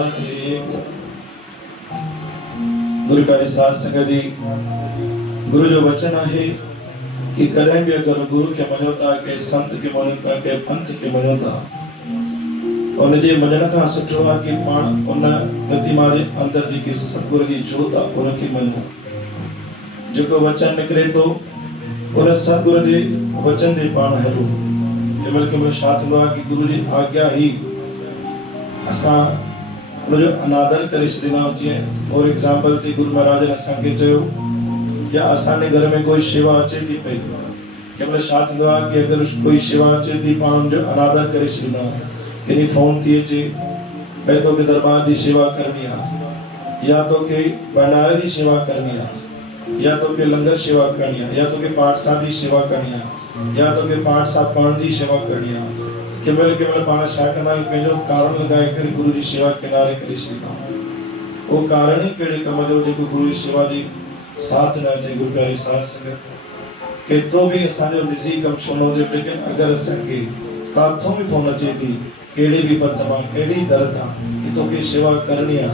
वाहेगुरु। गुरु प्यारी साध संगत जी, गुरु जो वचन है कि करें भी अगर गुरु के मञो के संत के मञो के पंथ के मञो उन जे मञण खां सुठो आहे कि पाण उन प्रतिमा जे अंदर जेकी सतगुरु जी जोत आहे उनखे मञो। जेको वचन निकिरे थो उन सतगुरु जे वचन ते पाण हलूं। कंहिंमहिल छा थींदो आहे कि गुरु जी आज्ञा ही असां उनजो अनादर करे छॾींदा आहियूं। जीअं फॉर एग्जाम्पल थी गुरु महाराज ने असांखे चयो या असांजे घर में कोई शेवा अचे थी पई, कंहिंमहिल छा थींदो आहे कि अगरि कोई शेवा अचे थी पाण उनजो अनादर करे छॾींदा आहियूं। कहीं फोन थी अचे भई तोखे दरबार की सेवा करनी है, या तोखे भंडारे की सेवा करनी है, या तोखे लंगर सेवा करनी है, या तोखे पाठ साहब की सेवा करनी है, या तोखे पाठ साहब पढ़ने की सेवा करनी है। कंहिंमहिल पाण छा कंदा आहियूं, पंहिंजो कारण लगाए करे गुरु जी सेवा किनारे करे छॾींदा आहियूं। वो कारण ही कहिड़े कम जो जेको गुरु जी सेवा जी साथ न अचे। गुरु प्यारी साध संगत, केतिरो भी असांजो निजी कम छो न हुजे, लेकिन अगरि असांखे काथों भी फोन अचे थी केड़े भी पंथ मां केड़ी दर तां कि तोखे सेवा करनी है,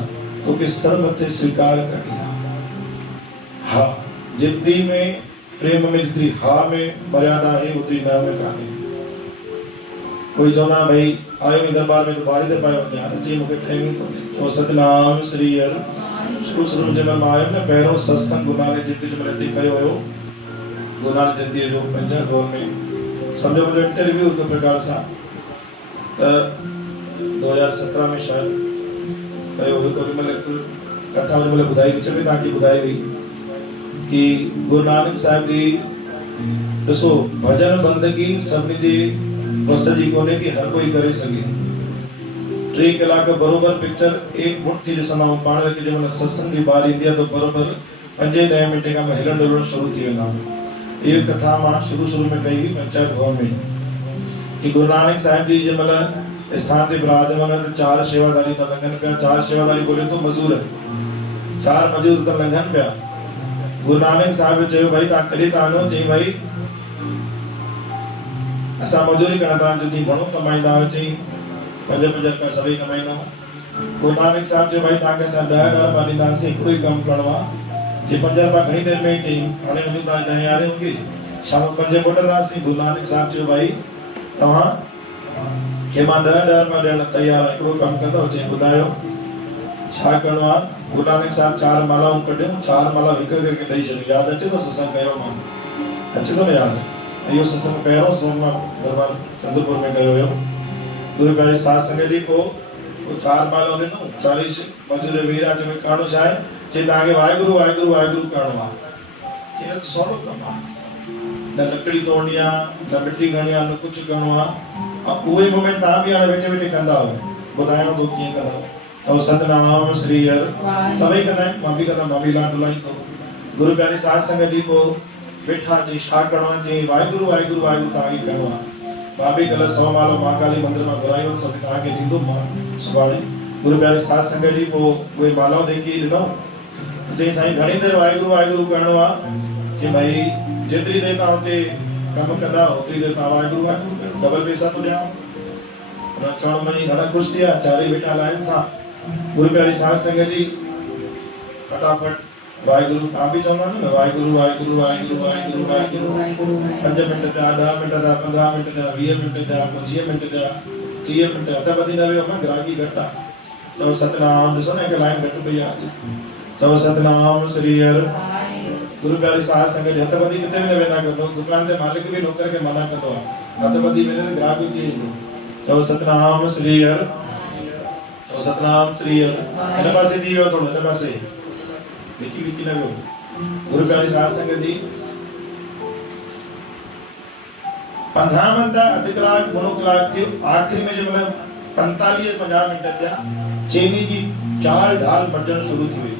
तोखे सर मथे स्वीकार करनी है। हा जितनी में प्रेम में जितनी हा में मर्यादा है उतनी न में कान्हे। कोई चवंदा भाई आयो दरबार में तो बारी दे पायो वञा, जी मूंखे टाइम ही कोन्हे। तो सतनाम श्री हर शुरू जब मां आयो न पहिरों सत्संग गुरु नानक जयंती जो मैंने कयो हुयो। गुरु नानक जयंती जो पंजाब भवन में समझो मुंहिंजो इंटरव्यू हिकु प्रकार सां 2017 में शायद कयो हुयो। तो मतलब कथा जो मतलब बुधाई विच में ताकि बुधाई हुई कि गुरु नानक साहिब जी ॾिसो भजन बंदगी सभिनी जी बस जी कोन्हे कि हर कोई करे सघे। 3 कलाक बरोबर पिक्चर एक मुट्ठी ॾिसंदा आहियूं पाण खे। जंहिंमहिल सत्संग जी बारी ईंदी आहे तो बरोबर 5-10 मिंट खां हिलण डुलण शुरू थी वेंदा आहियूं। इहो कथा मां शुरू में कई हुई पंचायत भवन में कि गुरु नानक साहिब जी जंहिंमहिल स्थान ते विराजमान तो 4 सेवादारी था लंघन पिया। 4 सेवादारी बोले तो मजदूर 4 मजदूर था लंघन पिया। गुरु नानक साहिब चयो भाई तव्हां कॾहिं था वञो? चई भाई असां मजदूरी करण था जो घणो कमाईंदा आहियो। चई 5-5 रुपया सभई कमाईंदा आहियूं। गुरु नानक साहिब चयो भाई तव्हांखे असां 10 रुपया ॾींदासीं, हिकिड़ो ई कमु करिणो आहे। चई 5 रुपया घणी देर में? चई हाणे वञूं था 10 यारहें होंगे शाम 5 मोटंदासीं। गुरु नानक साहिब चयो भाई तव्हां के मां 10 रुपया ॾियण तैयार आहियां, हिकिड़ो कमु कंदव? चई ॿुधायो छा करिणो आहे? गुरु नानक साहिब 4 मालाऊं कढियूं, 4 मालाऊं हिक खे ॾेई छॾियूं। यादि अचे थो सत्संग कयो मां? अचे थो न यादि? इहो सत्संग पहिरों सत्संग मां दरबार चंद्रपुर में कयो हुयो। गुरु प्यारी साध संगत जी को 4 मालाऊं ॾिनूं। 40 मजूर वेरा जो करिणो छा आहे? चई तव्हांखे वाहेगुरु वाहेगुरु वाहेगुरु करिणो आहे। चई सवलो कमु आहे, न लकड़ी तोड़नी आहे, न मिट्टी खणी आहे, न कुझु करिणो आहे। उहे मोमेंट तव्हां बि हाणे वेठे वेठे कंदा हो, ॿुधायांव थो कीअं कंदा। तो सतनाम श्री हर सभई कंदा आहिनि, मां बि कंदा, मां बि लाड लाइन थो। गुरु प्यारी साध संगत जी को वेठा चई छा करिणो आहे? चई वाहेगुरु वाहेगुरु वाहेगुरु तव्हांखे करिणो आहे। मां बि कल्ह 100 मालो महाकाली मंदिर मां घुराई वञ, सभु तव्हांखे ॾींदुमि मां सुभाणे। गुरु प्यारी साध संगत जी पोइ उहे मालाऊं जेकी ॾिनऊं, चई साईं घणी देरि वाहेगुरु वाहेगुरु करिणो आहे? चई भाई जेतिरी देरि तव्हां हुते कमु कंदा ओतिरी देरि तव्हां वाहेगुरु वाहेगुरु कयो, डबल पैसा थो ॾियांव। चवण में ॾाढा ख़ुशि थी विया, 4 वेठा लाइन सां। गुरु प्यारी साध संगत जी फटाफट वाहेगुरु तव्हां बि चवंदा न वाहेगुरु वाहेगुरु वाहेगुरु वाहेगुरु वाहेगुरु 5 मिंट थिया, 10 मिंट थिया, 15 मिंट थिया, 20 मिंट थिया, 25 मिंट थिया, 30 मिंट हथ ॿधी न वियो मां ग्राहकी घटि आहे। चओ सतनाम, ॾिसो न हिकु लाइन घटि पई आहे। चओ सतनाम श्री हर। गुरु प्यारी साध संगत हथ ॿधी किथे बि न वेंदा कयो। दुकान ते मालिक भी नौकर खे मना कंदो आहे, हथ ॿधी वेंदे त ग्राहक कीअं ईंदो? चओ सतनाम श्री हर। चओ सतनाम श्री हर। हिन पासे थी वियो थोरो, हिन पासे विकी विकी न वियो। गुरु प्यारी साध संगत जी 15 मिंट अधु कलाक मुनो कलाक थियो। आखिरी में जब 45-50 मिंट थिया, चेनी जी चाल ढाल मटण शुरू थी वई।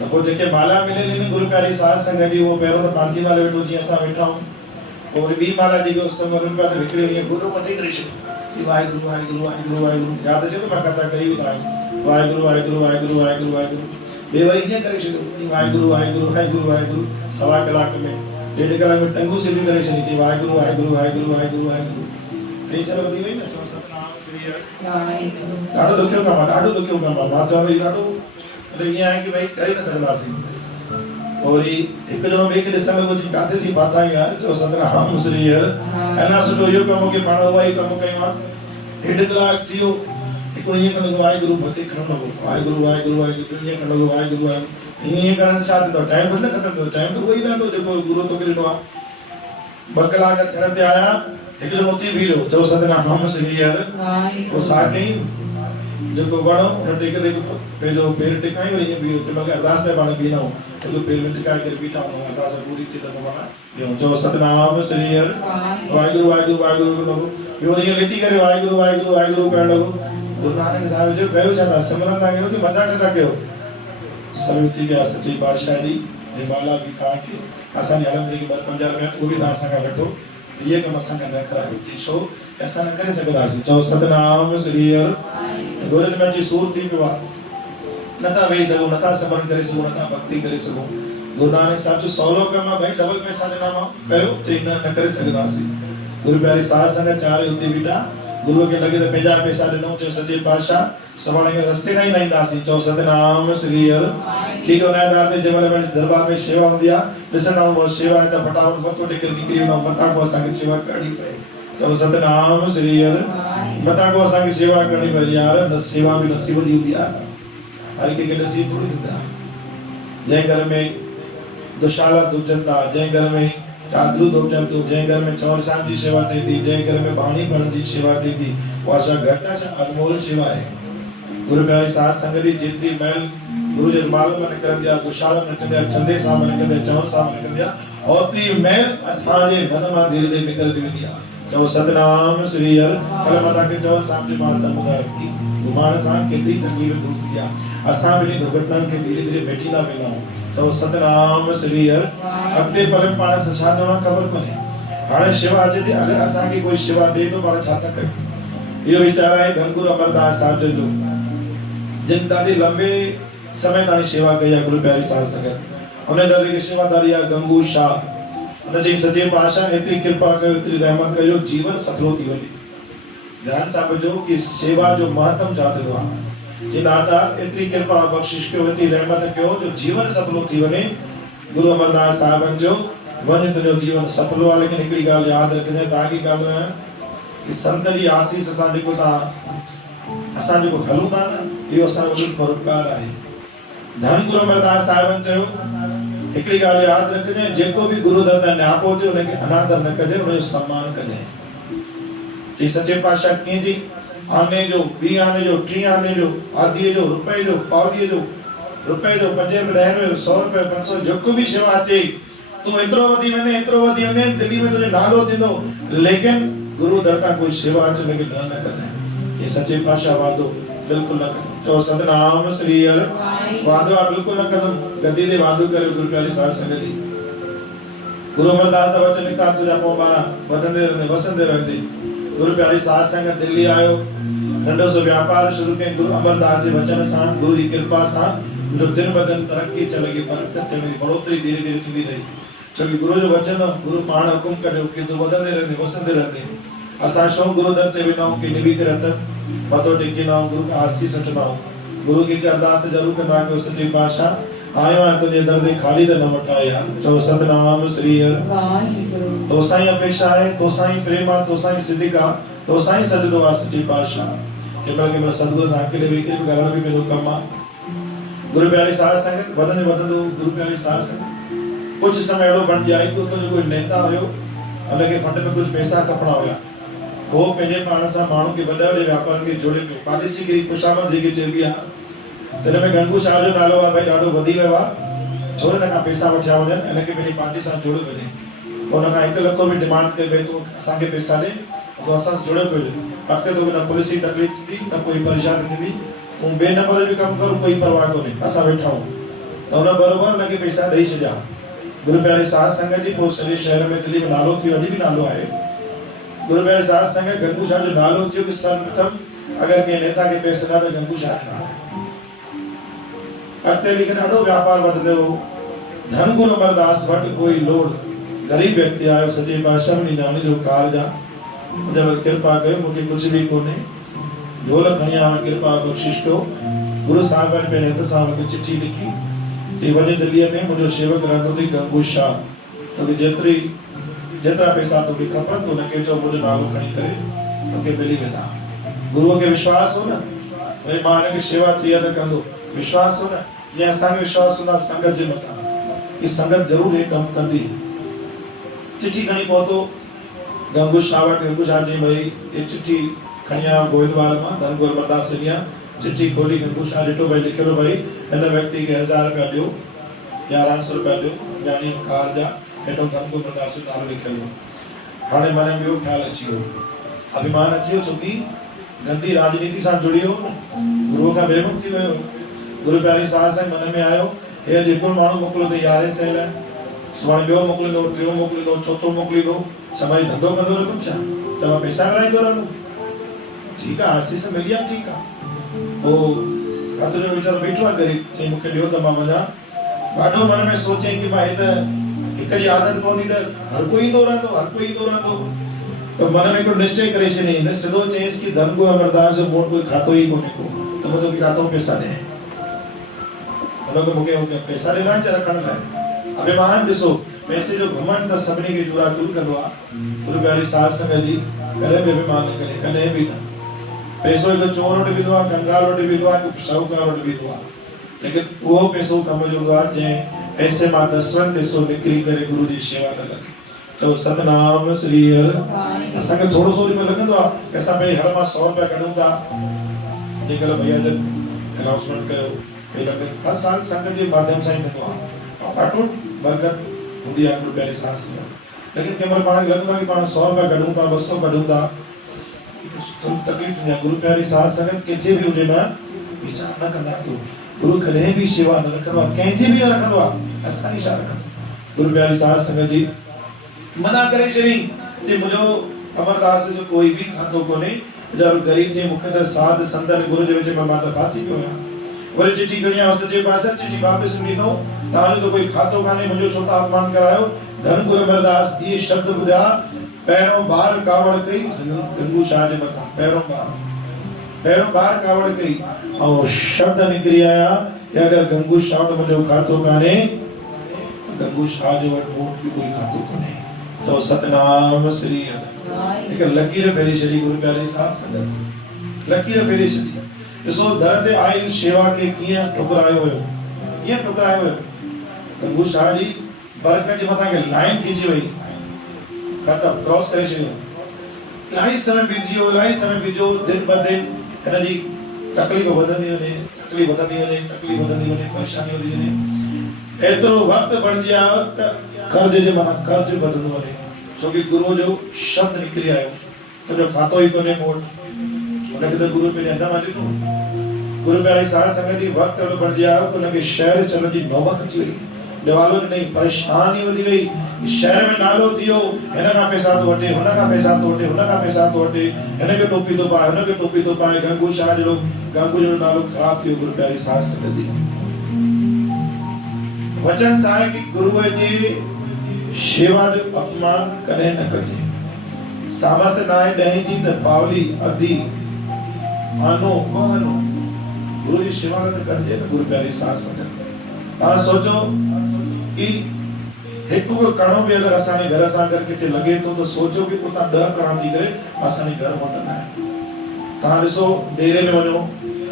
तो पोइ जेके माला मिले ॾिनी गुरु प्यारी साध संगत जी, उहो पहिरों त पांती माला वेठो जीअं असां वेठा आहियूं। और ॿी माला जेको समरन पिया त विकिणी ईअं गुरु मथे करे छॾियो। वाहेगुरु वाहेगुरु वाहेगुरु वाहेगुरु यादि अचे थो? मां कथा कई हुई तव्हांखे वाहेगुरु वाहेगुरु वाहेगुरु वाहेगुरु वाहेगुरु। ॿिए वरी हीअं करे छॾियो वाहेगुरु वाहेगुरु वाहेगुरु वाहेगुरु। 1.25 कलाक में 1.5 कलाक में टंगू सिधी करे छॾी। वाहेगुरु वाहेगुरु वाहेगुरु वाहेगुरु वाहेगुरु। टेंशन वधी वई न। चओ सतनाम श्री श्रीहर ॾाढो ॾुखियो कमु आहे, ॾाढो ॾुखियो कमु आहे। मां चवंदो इहो ॾाढो मतिलबु ईअं आहे कि भई करे न सघंदासीं। और वरी हिकु ॼणो ॿिए खे ॾिसण लॻो जी किथे जी बात आई यार, चओ सतनाम श्रीहर। अञा सुठो इहो कमु कि पाण उहा ई कमु कयूं आहे। 1.5 कलाक थी वियो, हिकिड़ो ईअं करणु लॻो वाहेगुरु मथे खणणु लॻो, वाहेगुरु वाहेगुरु वाहेगुरु ईअं करणु लॻो, वाहेगुरु वाहेगुरु ईअं करण सां छा थींदो, टाइम थोड़ी न ख़तमु थींदो, टाइम त उहो ई रहंदो जेको गुरू तोखे ॾिनो आहे। 2 कलाक थियण ते आया, हिकु ॼणो उथी बीहो, चओ सतनाम श्रीहर। पोइ छा कयईं, जेको वणो उन टेकंदे पंहिंजो पेर टिकाई, वरी ईअं बीहो। जंहिंमहिल अरदास में पाण बीहंदा आहियूं हिकु पेर में टिकाए करे बीठा हूंदा आहियूं, अरदास पूरी थी त पाण बीहूं, चओ सतनाम श्रीहर। वाहेगुरु वाहेगुरु वाहेगुरु लॻो, ॿियो ईअं लेटी करे वाहेगुरु वाहेगुरु वाहेगुरु करणु लॻो। गुरु नानक साहिब जो कयो छा था, सिमरन था कयो कि मज़ाक था कयो? सभु उथी विया। सच्ची पातशाह जी हे माला बि तव्हांखे असांजी हलंदे जेके 2-5 रुपया उहो बि तव्हां असांखां वठो, इहे कमु असांखां न करायो, छो असां न करे सघंदासीं। चओ सतनाम श्रीहर। गोरियुनि में अची सूर थी पियो आहे, नथा वेही सघूं, नथा सिमरन करे सघूं, नथा भक्ति करे सघूं। गुरु नानक साहिब जो सवलो कमु आहे, भाई डबल पैसा ॾिना कयो, चई न करे सघंदासीं। गुरु प्यारी साध संगत 4 हुते बीठा, गुरुअ खे लॻे त पंहिंजा पैसा ॾिनऊं, चयो सच्चे पातशाह सुभाणे खे रस्ते खां ई न ईंदासीं। चओ सतनाम श्रीहर। ठीक है, उनदार ते जंहिंमहिल दरबार में शेवा हूंदी आहे, ॾिसंदा आहियूं शेवा आहे त फटाफट मथो टेके निकिरी वेंदा आहियूं, मथां को असांखे शेवा करणी पए। चओ सतनाम श्रीहर। मथां को असांखे शेवा करणी पए यार, न शेवा बि नसीब जी हूंदी आहे, हर कंहिंखे नसीब थोड़ी थींदा आहे। जंहिं घर में दुशाला दुजनि था, जंहिं घर में चादरू दुजनि थियूं, जंहिं घर में चौर साहिब जी शेवा थिए थी, जंहिं घर में बाणी पढ़ण जी शेवा थिए थी, उहा छा घटि आहे, छा अनमोल शेवा आहे। गुरु प्यारी साध संगत जी जेतिरी महल गुरु जे माल में निकिरंदी आहे, दुशाला में निकिरंदी आहे, चंदे सां में निकिरंदी आहे, चौर सां में निकिरंदी आहे, ओतिरी महल असांजे मन मां धीरे धीरे निकिरंदी वेंदी आहे। चओ सतनाम श्रीहर। कल मां तव्हांखे चौर साहिब जी माता ॿुधायो कि घुमण सां केतिरी तकलीफ़ दूर थी आहे, असां ॿिन्ही दुर्घटनाउनि खे धीरे धीरे मेटींदा वेंदा आहियूं। चओ सतनाम श्रीहर। अॻिते पर पाण सां छा चवणो ख़बर कोन्हे। हाणे शेवा अचे थी, अगरि असांखे कोई शेवा ॾिए थो पाण छा था कयूं। इहो वीचार आहे धनगुरु अमरदास साहिब जो, जिन ॾाढे लंबे समय ताईं शेवा कई आहे गुरु प्यारी साध संगत। उन दर्जे खे शेवादारी आहे गंगू शाह। उन जी सॼे पातशाह एतिरी कृपा कयो, एतिरी रहमत कयो, जीवन सफलो थी वञे। ध्यान सां ॿुधो कि शेवा जो महत्व छा थींदो आहे। जे दाता एतिरी कृपा बख़्शिश कयो, एतिरी रहमत कयो जो जीवन सफलो थी वञे। गुरु अमरदास साहिबनि जो वञ तुंहिंजो जीवन सफलो आहे। लेकिन हिकिड़ी ॻाल्हि यादि रखिजे, तव्हांजी ॻाल्हि न कि संत जी आसीस सां जेको असां जेको हलूं था न, इहो असांजो परोपकार आहे। धन गुरु अमरदास साहिबनि चयो हिकिड़ी ॻाल्हि यादि रखिजे, जेको बि गुरु दर ते नियापो हुजे उनखे अनादर न कजे, उनजो सम्मान कजे। कि सच्चे पातशाह कीअं जी आने जो, 2 आने जो, 3 आने जो, आधीअ जो, रुपए जो, पावड़ीअ जो, रुपए जो, 5 रुपए, 10 रुपए, 100 रुपए, 500, जेको बि शेवा अचे तूं एतिरो वधी वञे, दिल्ली में तुंहिंजो नालो थींदो, लेकिन गुरु दर तां कोई शेवा अचे लेकिन न कजे। कि सच्चे पातशाह वादो बिल्कुल न कदम। चओ सतनाम श्रीहर। वादो आहे बिल्कुल न कदम, गद्दी ते वादो करे गुरु प्यारी साध संगत जी। गुरु अमरदास का वचन निकाल तुझा पो 12 वधंदे रहंदे वसंदे रहंदे। गुरु प्यारी साध संगत दिल्ली आयो, नंढो सो व्यापार शुरू कई गुरु अमरदास जे वचन सां, गुरु जी कृपा सां। जो दिन ब दिन तरक्की थियण लगी, बरकत थियण लगी, बढ़ोतरी धीरे धीरे थींदी रही। छोकि गुरु जो वचन, गुरु पाण हुकुम करियो कि तूं वधंदे रहंदे वसंदे रहंदे। असां छो गुरु दर ते वेंदा आहियूं कि निभी करे हथ मथो टेकींदा आहियूं, गुरु खां आसीस वठंदा आहियूं। गुरु खे अरदास ज़रूरु कंदा आहियूं, सच्चे पातशाह आयो आहियां तुंहिंजे दर ते, खाली त न मटाए यार। चओ सतनाम श्रीहर। तोसां ई अपेक्षा आहे, तोसां ई प्रेम आहे, तोसां ई सिद्धिक आहे, तोसां ई सजदो आहे सच्चे पातशाह। कंहिंमहिल सतगुरु सां अकेले वेही करे बि ॻाल्हाइण बि पंहिंजो कमु आहे। गुरु प्यारी साध संगत वधंदे वधंदो गुरु प्यारी साध संगत कुछ समय अहिड़ो बणिजी आई कि उतो जो कोई नेता हुयो, हुनखे फंड में कुछ पैसा खपणा हुया। वो पंहिंजे पाण सां माण्हू खे वॾे वॾे व्यापारियुनि खे जोड़े पियो, पॉलिसीगिरी खुशामद जेकी चइबी आहे। हिन में गंगू शाह जो नालो आहे, भाई ॾाढो वधी वियो आहे, छो हिन खां पैसा वठिया वञनि, हिनखे पंहिंजी पार्टी सां जोड़ियो वञे। हुन खां 1 लख बि डिमांड कई, भई तूं असांखे पैसा ॾे, तूं असां सां जुड़ियो पियो। अॻिते तोखे न पुलिस जी तकलीफ़ थींदी, न कोई परेशानी थींदी, तूं ॿिए नंबर जो कमु कर, कोई परवाह कोन्हे, असां वेठा आहियूं। त हुन बराबरि हुनखे पैसा ॾेई छॾिया। गुरु प्यारी साध संगत जी पोइ सॼे शहर में दिल्ली में नालो थियो, अॼु बि नालो आहे। गुरु प्यारी साध संगत गंगू शाह जो नालो थियो कि सर्वप्रथम अगर कंहिं नेता के पैसे न त गंगू शाह जो नालो आहे। अॻिते लेकिन ॾाढो व्यापार वधंदो हो। धन गुरु अमरदास वटि कोई लोड़ ग़रीब व्यक्ति आयो, सच्चे पातशाह जी नानी जो कारज आहे, उन कृपा कयो, मूंखे कुछ भी कोन्हे, ढोल खणी आवा कृपा बख्शिश कयो। गुरु साहिब ने पंहिंजे हथ सां मूंखे चिठी लिखी ते वञे दिल्लीअ में मुंहिंजो शेवक रहंदो अथई गंगू शाह, तोखे जेतिरा पैसा तोखे खपनि तूं हुनखे चओ मुंहिंजो नालो खणी करे तोखे मिली वेंदा। गुरुअ खे विश्वास हो न भई मां हिनखे शेवा थी त कंदो, विश्वास हो न जीअं असांखे विश्वास हूंदा संगत जे मथां कि संगत ज़रूरु हे कमु कंदी। चिठी खणी पहुतो गंगू शाह वटि। गंगू शाह चई भई ये चिठी खणी आया गोविंदवाल मां धनगुर मरदास सिंधिया। चिठी खोली गंगू शाह ॾिठो भई लिखियलु भई हिन व्यक्ति खे 1000 रुपया ॾियो, 1100 रुपया ॾियो, ज्ञानी कार जा हेठों धनगुर मरदास जो नालो लिखियलु। हाणे मन में ॿियो ख़्यालु अची वियो, अभिमान अची वियो, छोकी गंदी राजनीति सां जुड़ी वियो न, गुरुअ खां बेमुख थी वियो। गुरु प्यारी साहिब सां मन में आयो हे अॼु हिकिड़ो माण्हू मोकिलियो अथई 11 सै लाइ, सुभाणे ॿियो मोकिलींदो, टियों मोकिलींदो, चोथों मोकिलींदो, समय धंधो कंदो रहंदुमि छा? त मां पैसा कराईंदो रहंदुमि? ठीकु आहे, आसीस मिली आहे, ठीकु आहे। पोइ हथ जो वीचारो वेठो आहे ग़रीब, चई मूंखे ॾियो त मां वञा। ॾाढो मन में सोचई कि मां हिक जी आदत पवंदी त हर कोई ईंदो रहंदो, हर कोई ईंदो रहंदो। त मन में हिकिड़ो निश्चय करे छॾियईं, न सिधो चयईंसि कि धनगुर अमरदास जो मूं वटि कोई खातो ई कोन्हे को, त मां तोखे खातो में पैसा ॾियां। हुनखे मूंखे पैसा ॾिना आहिनि रखण लाइ। अभिमान ॾिसो, पैसे जो घमंड त सभिनी खे चूर कंदो आहे। गुरु प्यारी साध संगत जी कॾहिं बि अभिमान न करे, कॾहिं बि न। पैसो हिकु चोर वटि बि ईंदो आहे, कंगाल वटि बि ईंदो आहे, हिकु शाहूकार वटि बि ईंदो आहे, लेकिन उहो पैसो कम जो हूंदो आहे जंहिं पैसे मां दसवंत पैसो निकिरी करे गुरु जी शेवा न लॻे। तो सतनाम श्री हरि। असांखे थोरो सो में लॻंदो आहे कि असां पंहिंजे हर मां 100 रुपया कढूं था, जेकर भैया जन अनाउंसमेंट कयो हर साल संगत जे माध्यम सां ई थींदो आहे, अटूट बरकत हूंदी आहे गुरु प्यारी साहिब सां। लेकिन कंहिं महिल पाण खे लॻंदो आहे कि पाण 100 रुपया कढूं था, 200 कढूं था, थोड़ी तकलीफ़ थींदी आहे। गुरु प्यारी साहिब संगत किथे बि हुजे न वीचार न कंदा कयो। गुरु कॾहिं बि शेवा न रखंदो आहे, कंहिंजी बि न रखंदो आहे, असांजी छा रखंदो। गुरु प्यारी साहिब संगत जी मना करे छॾी कि मुंहिंजो अमरदास जो कोई भी खातो कोन्हे, वीचारो गरीब जे मूंखे त साध संतन गुरु जे विच में मां त फासी पियो आहियां। वरी चिठी खणी आयो सचे पासे, चिठी वापसि ॾिनो, तव्हांजो त कोई खातो कान्हे, मुंहिंजो छो था अपमान करायो। धनगुर अमरदास इहे शब्द ॿुधा, पहिरों बार कावड़ कई गंगू शाह जे मथां, पहिरों बार कावड़ कई ऐं शब्द निकिरी आया कि अगरि गंगू शाह वटि मुंहिंजो खातो कान्हे, गंगू शाह जो वटि मूं वटि बि कोई खातो कोन्हे। तो सतनाम श्री हरि। हिकु लकीर फेरी छॾी गुरु प्यारे साध संगत, लकीर फेरी छॾी। ॾिसो दर ते आयल शेवा के कीअं ठुकरायो हुयो, कीअं ठुकरायो हुयो। गंगू शाह जी बरकत जे मथां के लाइन खिची वई, खत्म, क्रॉस करे छॾियो। इलाही समय बीतजी वियो, इलाही समय बीतो, दिन ब दिन हिन जी तकलीफ़ वधंदी वञे, तकलीफ़ वधंदी वञे, तकलीफ़ वधंदी वञे, परेशानी वधी वञे। एतिरो वक़्तु बणिजी आयो त कर्ज जे मथां कर्ज वधंदो वञे, छोकी गुरु जो शब्द निकिरी आयो, तुंहिंजो खातो ई कोन्हे मूं वटि। हुनखे त गुरु पंहिंजे हथ मां ॾिनो। गुरु प्यारी साध संगत जी वक़्तु अहिड़ो बणिजी आयो त हुनखे शहर चवण जी नौबत अची वई, दिवालो ॾिनई, परेशानी वधी वई। शहर में नालो थी वियो, हिन खां पैसा थो वठे, हुन खां पैसा थो वठे, हुन खां पैसा थो वठे, हिनखे टोपी थो पाए, हुनखे टोपी थो पाए। गंगू शाह जो नालो ख़राब थियो। गुरु प्यारी साध संगत जी वचन सां आहे कि गुरुअ जी शेवा जो अपमान कॾहिं न कजे। सामर्थ न आहे 10 जी त पावली अधी आनो बहानो, गुरु जी शेवा न कजे न। गुरु प्यारी साध संगत तव्हां सोचो कि हिकु कणो भी अगर असांजे घर सां अगर किथे लगे तो सोचो कि उतां 10 कणा थी करे असांजे घर मोटंदा आहिनि। तव्हां ॾिसो डेरे में वञो,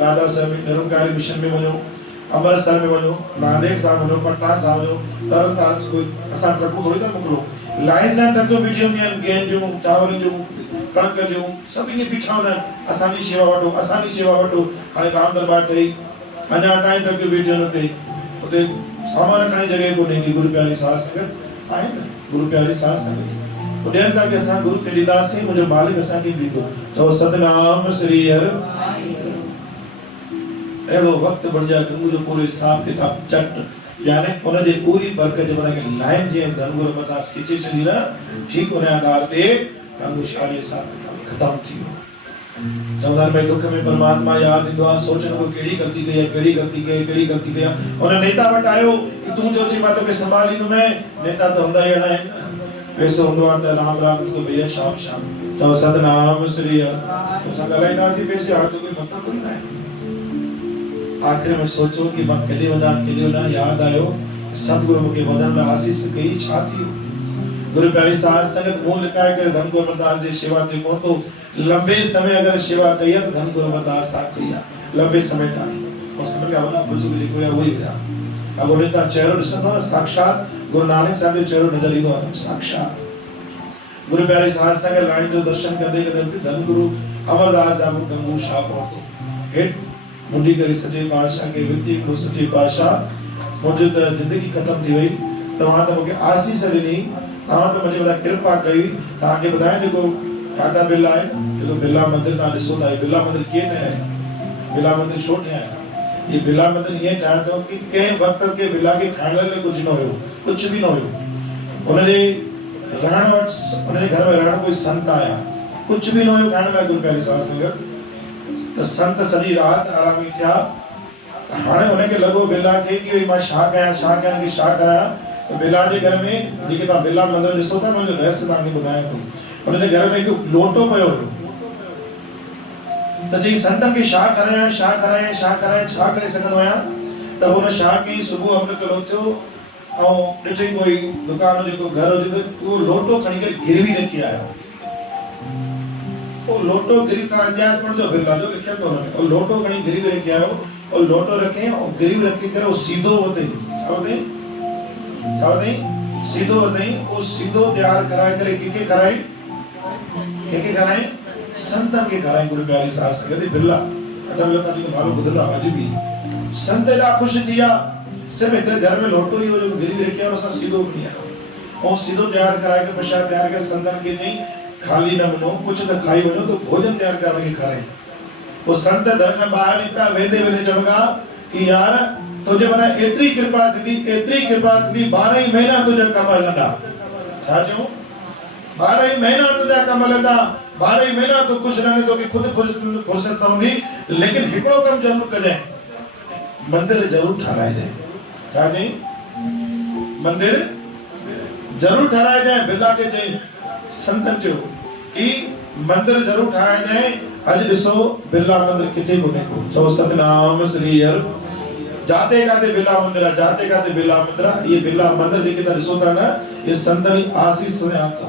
राधा साहिब में निरंकारी मिशन में वञो, अमृतसर में वञो, नांदेड़ साहिब वञो, पटना साहिब वञो, तरन तारण कोई असां ट्रकूं थोड़ी था मोकिलो, लाइन सां ट्रकूं बीठी हूंदियूं आहिनि, गेहूं जूं, चांवरनि जूं, कणक जूं, सभिनी बीठा हूंदा आहिनि, असांजी शेवा वठो, असांजी शेवा वठो। हाणे राम दरबार ठही, अञा ताईं ट्रकूं बीठियूं आहिनि उते सामान खणी जगह कोन्हे कि गुरु प्यारी साध संगत आहे न। गुरु प्यारी साध संगत ॿुधनि था कि असां गुरु खे ॾींदासीं, मुंहिंजो मालिक असांखे ॾींदो। चओ सतनाम श्री हरि। अहिड़ो वक़्तु बणिजा गंगू जो पूरो हिसाब किताब चट, यानी उनजे पूरी बरकत जे मथां खे लाइन जीअं धनगुर अमरदास खिचे छॾी न, ठीक उन आधार ते गंगू शाह जो हिसाब किताब खत्म थी वियो। चवंदा आहिनि भई दुख में परमात्मा यादि ईंदो आहे, सोचण को कहिड़ी ग़लती कई आहे, कहिड़ी ग़लती कई, कहिड़ी ग़लती कई आहे। हुन नेता वटि आयो कि तूं जो चई मां तोखे संभालींदुमि। नेता त हूंदा ई अहिड़ा आहिनि न, पैसो हूंदो आहे त राम राम तो भैया शाम शाम। चओ सतनाम श्री हरि। सां ॻाल्हाईंदासीं पैसे हाणे तो कोई मतिलबु कोई न आहे। आख़िर में सोचो कि मां केॾे वञा यादि आयो सतगुरु मूंखे वधण लाइ आसीस कई छा थियो। गुरु प्यारी साध संगत मुंहुं लिकाए करे धन गुरु अमरदास जी शेवा ते पहुतो। लंबे समय अगर सेवा कई है तो धन गुरु अमरदास साहब कई है लंबे समय ताईं। और समय का वॾा बुजुर्ग जेको आहे उहो ई हुया। अगरि उन तां चेहरो ॾिसंदो न साक्षात गुरु नानक साहब जो चेहरो नज़र ईंदो आहे साक्षात। गुरु प्यारी साध संगत लाइन जो दर्शन कंदे कंदे धन गुरु अमरदास साहब गंगू शाह पहुतो। हेठ मुंडी करे सचे पातशाह के विनती को सचे पातशाह मुझे तो जिंदगी खत्म थी वई तव्हां तो मूंखे आसीस ॾिनी तव्हां तो मुझे बड़ा कृपा कई तव्हांखे ॿुधायां जेको टाटा बिरला आहे जेको बिरला मंदिर तव्हां ॾिसो था बिरला मंदिर कीअं ठहिया आहे बिरला मंदिर छो ठहिया आहे ये बिरला मंदिर ईअं ठाहिया अथव कि कंहिं वक़्त के बिरला खे खाइण लाइ कुझु न हुयो कुझु बि न हुयो। उनजे रहण वटि उनजे घर में रहण कोई संत आया कुझु बि न हुयो खाइण लाइ। गुरु प्यारी साध संगत तो संत सॼी राति आरामी थिया हाणे उनखे लॻो बिरला खे कि मां छा कयां कि छा करां। तो बिरला जे घर में जेके तव्हां बिरला मंदिर ॾिसो था उनजो रहस्य तव्हांखे ॿुधायां थो। उनजे घर में हिकु लोटो पियो हुयो त चई संतनि खे छा करायां छा करे सघंदो आहियां। त हुन छा कई सुबुह अमृत उथियो ऐं ॾिठई कोई दुकान जेको घर हुजे त उहो लोटो खणी करे गिरवी रखी आयो। वो लोटो गिरी का इतिहास पढ़ जो बिरला जो लिखिया तो उन्होंने और लोटो खणी गिरवी रखी आयो और लोटो रखे और गिरवी रखी करे वो सीधो होते सीधो होते वो सीधो तैयार कराए करे के कराए संतन के कराए। गुरु प्यारी साध संगत बिरला अटल लता जी को मारो बदला वाजिबी संत दा खुश दिया सिर्फ एक घर में लोटो ही हो जो गिरवी रखी और उसा सीधो नहीं आया और सीधो तैयार कराए के प्रसाद तैयार के संतन के जी खाली न मनो कुछ तो खाई वनो तो भोजन तैयार करने के करे। वो संत घर में बाहर निकला वेदे चढ़गा कि यार तुझे मना एतरी कृपा थी 12 ही महीना तुझे कम हलंदा छा चो 12 ही महीना तुझे कम हलंदा 12 ही महीना तो कुछ रहने तो कि खुद फुर्सत न होंदी लेकिन हिकड़ो कम जरूर कजे मंदिर जरूर ठाराए जाए छा जी मंदिर जरूर ठाराए जाए। बिरला के जे संतन जो कि मंदिर जरूर ठाराए जाए। अज ॾिसो बिरला मंदिर किथे कोने को चो सतनाम श्री हर जाते काते बिरला मंदिर ये बिरला मंदिर जेके ता ॾिसो था न ये संतन आशीष में आता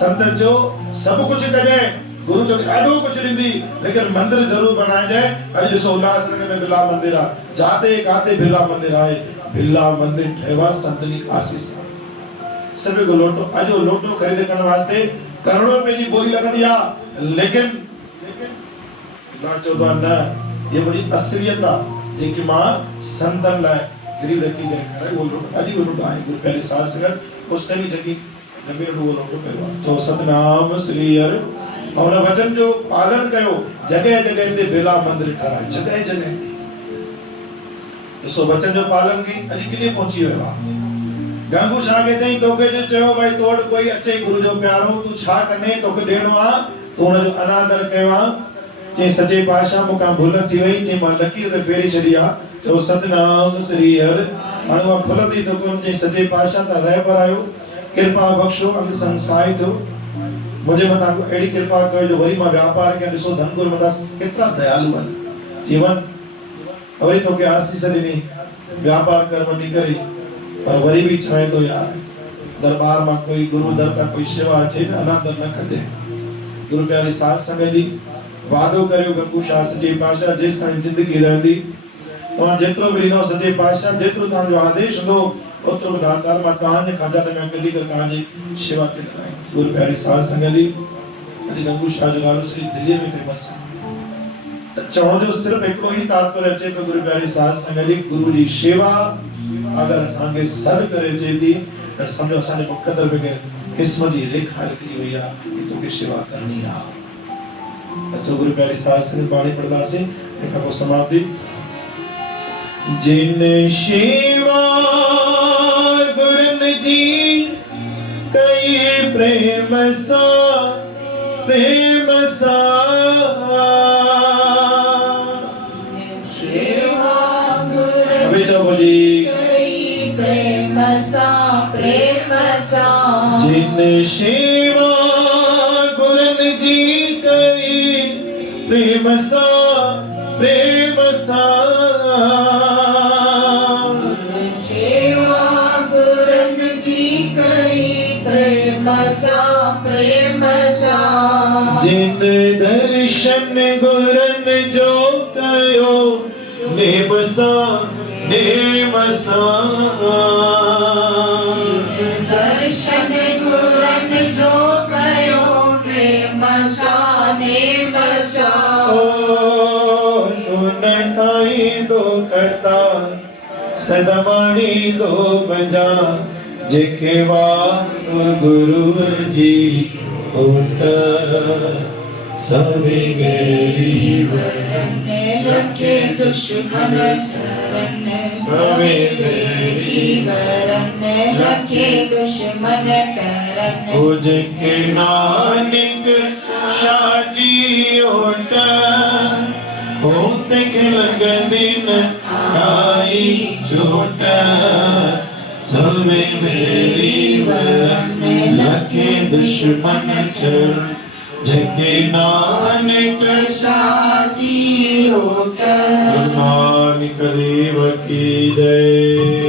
संत जो सब कुछ कजे गुरु जो ॾाढो कुछ ॾींदी लेकिन मंदिर जरूर बनाए जाए। अज ॾिसो उल्लासनगर में बिरला मंदिर आ जाते काते बिरला मंदिर आहे बिरला मंदिर ठेवा संतनी आशीष सिर्फ लोटो अज लोटो खरीद करण वास्ते करोड़ों रुपए की बोली लगंदी आ लेकिन ना चोदा न ये मुझी असलियत आ जेकी मां संतन लाइ गिरवी रखी करे खराई वो लोटो अज वो लोटो आहे। गुरु प्यारी साध संगत उस टाइम जगी जमीन वो लोटो पियो तो सतनाम श्री हर और वचन जो पालन कयो जगह जगह ते बिरला मंदिर ठाराए जगह ते सो वचन जो पालन की अज किने पहुंची वियो आ। गंगू शाह के चई तोखे जो चयो भाई तोड़ कोई अचे गुरु जो प्यारो तू छा कने तोखे ॾेणो आ तो उन जो अनादर कयो आ। चई सचे पातशाह मुका भूल थी वई चई मां लकीर ते फेरी छड़ी आ चो सतनाम श्री हर हाणे खुलंदी तो कोन चई सचे पातशाह ता रह पर आयो कृपा बख्शो अंग संसाई थियो मुझे मता को एड़ी कृपा कयो जो वरी मां व्यापार के ॾिसो धन गुरु मदास केतरा दयालु आहिनि जीवन वरी तोखे आसीस ॾिनी व्यापार कर वञी करे पर वरी भी चाहे तो यार दरबार में कोई गुरु दर का कोई सेवा अचे न अनादर न कजे। गुरु प्यारी साध संगत जी वादो करियो गंगू शाह सचे पातशाह जेस ताईं जिंदगी रहंदी तव्हां जेतिरो बि ॾींदव सचे पातशाह जेतिरो तव्हांजो आदेश हूंदो ओतिरो दातार मां तव्हांजे खजाने में कढी करे तव्हांजी शेवा ते लॻाई। गुरु प्यारी साध संगत जी अॼु गंगू शाह जो नालो सॼी दिल्लीअ में फेमस आहे त चवण जो सिर्फ़ हिकिड़ो ई तात्पर्य अचे तो गुरु प्यारी साध संगत जी गुरु जी शेवा अगर असांखे सर करे अचे थी त सम्झो असांजे मुक़दर में क़िस्मत जी रेखा लिखी वई आहे कि तोखे शेवा करणी आहे। तो गुरु प्यारी साध संगत बाणी पढ़ंदासीं तंहिंखां पोइ समाप्ति। जिन शेवा गुरन जी कई प्रेम सा जिन शिवा गुरन जी कई जिन दर्शन गुरन जो कयो नेमसा नेमसा दर्शन गुरन जो कयो नेमसा नेमसा सुन आई दो कथा सदमाणी दो बजा जेके वाक गुरु जी होट सभी मेरी वरन लखे दुश्मन ठरन सभी मेरी वरन लखे दुश्मन ठरन हो जेके नानक शाजी होट होते के लगदिन आई चोट सभी मेरी वरन लखे दुश्मन ठरन जेके नानक साजी होट गुरु नानक देव की